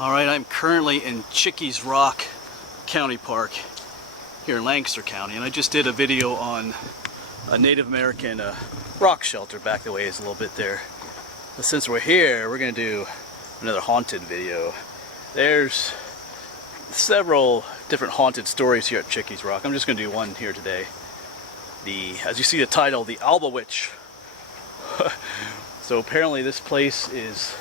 Alright, I'm currently in Chickies Rock County Park here in Lancaster County, and I just did a video on a Native American rock shelter back the ways a little bit there. But since we're here, we're going to do another haunted video. There's several different haunted stories here at Chickies Rock. I'm just going to do one here today. As you see the title, the Albawitch. So apparently this place is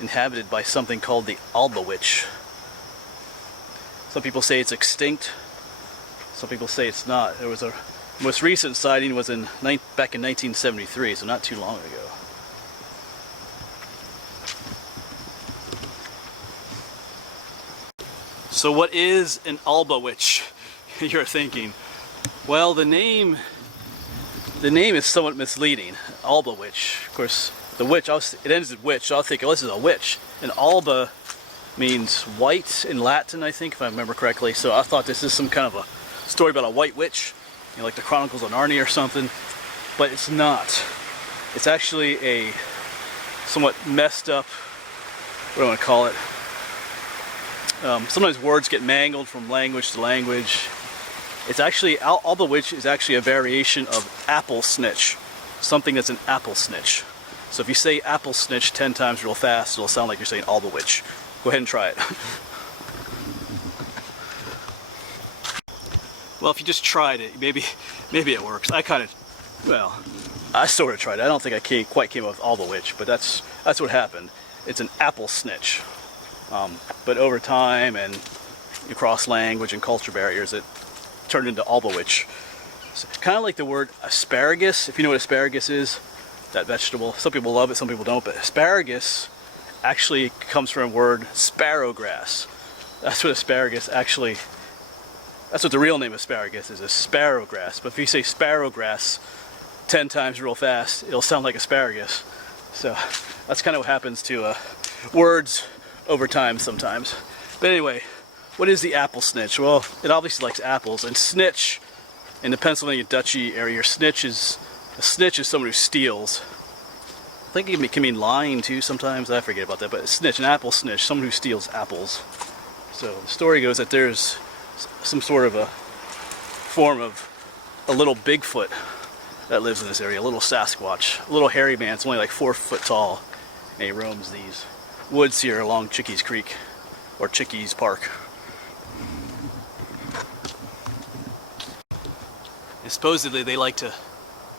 inhabited by something called the Albawitch. Some people say it's extinct. Some people say it's not. There was a most recent sighting was back in 1973, so not too long ago. So what is an Albawitch? You're thinking. Well, the name is somewhat misleading. Albawitch. Of course, the witch, it ends in witch, so I'll think, oh, this is a witch. And Alba means white in Latin, I think, if I remember correctly. So I thought this is some kind of a story about a white witch, you know, like the Chronicles of Narnia or something. But it's not. It's actually a somewhat messed up, what do I want to call it? Sometimes words get mangled from language to language. It's actually, Albawitch is actually a variation of apple snitch. Something that's an apple snitch. So if you say apple snitch 10 times real fast, it'll sound like you're saying Albawitch. Go ahead and try it. Well, if you just tried it, maybe it works. I sort of tried it. I don't think I quite came up with Albawitch, but that's what happened. It's an apple snitch. But over time and across language and culture barriers, it turned into Albawitch. So, kind of like the word asparagus, if you know what asparagus is, that vegetable. Some people love it, some people don't, but asparagus actually comes from a word sparrowgrass. That's what asparagus actually, that's what the real name of asparagus is sparrowgrass. But if you say sparrowgrass 10 times real fast, it'll sound like asparagus. So that's kind of what happens to words over time sometimes. But anyway, what is the apple snitch? Well, it obviously likes apples, and snitch in the Pennsylvania Dutchy area, a snitch is someone who steals. I think it can mean lying too sometimes, I forget about that, but snitch, an apple snitch, someone who steals apples. So the story goes that there's some sort of a form of a little Bigfoot that lives in this area, a little Sasquatch, a little hairy man. It's only like 4 foot tall, and he roams these woods here along Chickies Creek, or Chickies Park. And supposedly they like to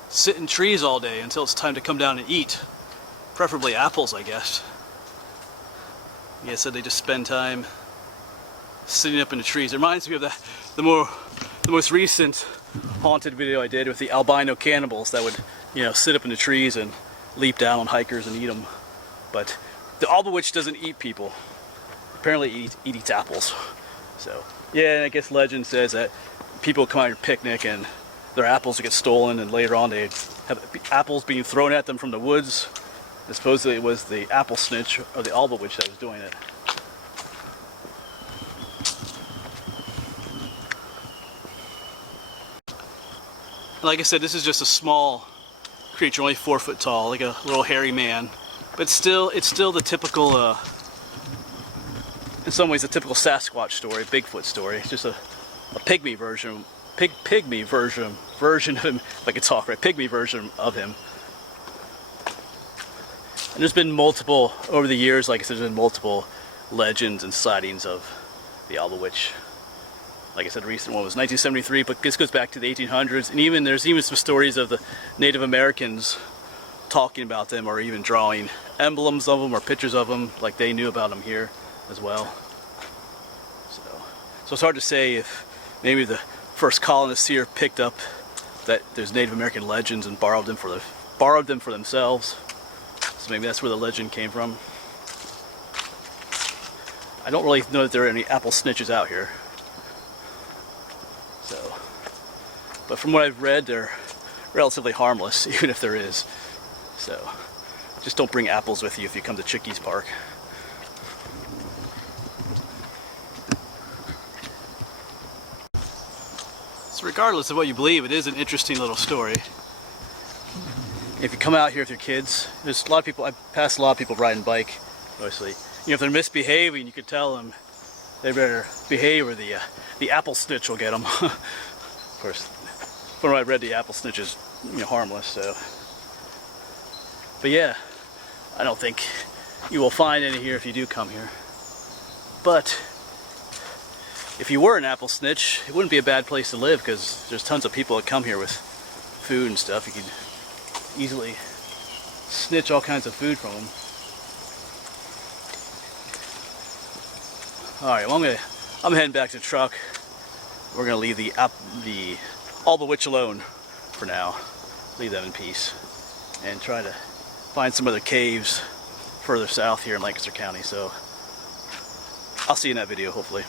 sit in trees all day until it's time to come down and eat. Preferably apples, I guess. Yeah, so they just spend time sitting up in the trees. It reminds me of the most recent haunted video I did with the albino cannibals that would, you know, sit up in the trees and leap down on hikers and eat them. But the Albawitch doesn't eat people. Apparently it eats apples. So yeah, and I guess legend says that people come out your picnic and their apples get stolen, and later on they have apples being thrown at them from the woods. And supposedly it was the apple snitch or the Albawitch that was doing it. And like I said, this is just a small creature, only 4 foot tall, like a little hairy man. But it's still the typical, in some ways, a typical Sasquatch story, Bigfoot story. It's just a pygmy version. Pygmy version of him, if I could talk right, pygmy version of him. And there's been multiple, over the years, like I said, there's been multiple legends and sightings of the Albawitch. Like I said, the recent one was 1973, but this goes back to the 1800s, and there's even some stories of the Native Americans talking about them, or even drawing emblems of them or pictures of them, like they knew about them here as well. So it's hard to say if maybe the first colonists here picked up that there's Native American legends and borrowed them for themselves. So maybe that's where the legend came from. I don't really know that there are any apple snitches out here. So, but from what I've read, they're relatively harmless, even if there is. So just don't bring apples with you if you come to Chickies Park. So regardless of what you believe, it is an interesting little story. If you come out here with your kids, there's a lot of people, I pass a lot of people riding bike, mostly, if they're misbehaving, you could tell them they better behave or the apple snitch will get them. Of course, from what I read, the apple snitch is harmless. So, but yeah, I don't think you will find any here if you do come here. But if you were an apple snitch, it wouldn't be a bad place to live because there's tons of people that come here with food and stuff. You could easily snitch all kinds of food from them. Alright, well I'm heading back to the truck. We're gonna leave the Albawitch alone for now. Leave them in peace. And try to find some other caves further south here in Lancaster County. So I'll see you in that video, hopefully.